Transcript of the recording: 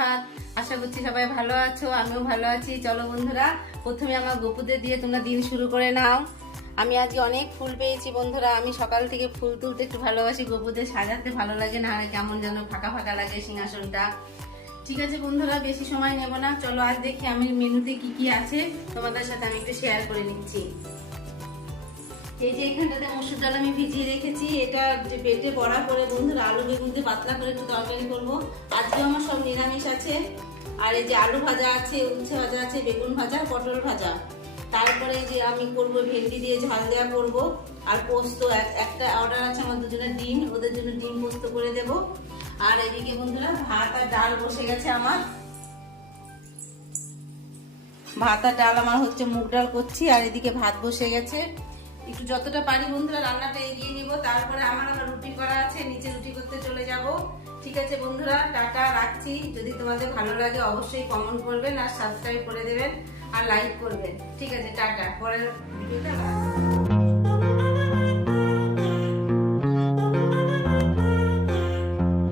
সুপ্রভাত। আশা করছি সবাই ভালো আছো, আমিও ভালো আছি। চলো বন্ধুরা, প্রথমে আমার গোপুদের দিয়ে তোমরা দিন শুরু করে নাও। আমি আজকে অনেক ফুল পেয়েছি বন্ধুরা। আমি সকাল থেকে ফুল তুলতে একটু ভালোবাসি, গোপুদের সাজাতে ভালো লাগে, না হলে কেমন যেন ফাঁকা ফাঁকা লাগে সিংহাসনটা। ঠিক আছে বন্ধুরা, বেশি সময় নেব না, চলো আজ দেখি আমি মেনুতে কি কি আছে তোমাদের সাথে আমি একটু শেয়ার করে নিচ্ছি। এই যে এখানটাতে মসুর ডাল আমি ভিজিয়ে রেখেছি, এটা পেটে বড়া করে বন্ধুরা আলু বেগুন দিয়ে পাতলা করে একটু তরকারি করবো। আজকে আমার সব নিরামিষ আছে। আর এই যে আলু ভাজা আছে, উচ্ছে ভাজা আছে, বেগুন ভাজা, পটল ভাজা। তারপরে যে আমি করব ভেন্ডি দিয়ে ঝাল দেওয়া করব। আর পোস্ত একটা অর্ডার আছে আমার দুজনের, ডিম, ওদের জন্য ডিম পোস্ত করে দেব। আর এদিকে বন্ধুরা ভাত আর ডাল বসে গেছে আমার। ভাত আর ডাল আমার হচ্ছে, মুগ ডাল করছি, আর এদিকে ভাত বসে গেছে। একটু যতটা পারি বন্ধুরা রান্নাটা এগিয়ে নিব, তারপরে আমার রুটি করা আছে, নিচে রুটি করতে চলে যাব। ঠিক আছে বন্ধুরা, টাটা, রাখছি। যদি তোমাদের ভালো লাগে অবশ্যই কমেন্ট করবেন আর সাবস্ক্রাইব করে দেবেন আর লাইক করবেন। ঠিক আছে, টাটা, পরের ভিডিওটা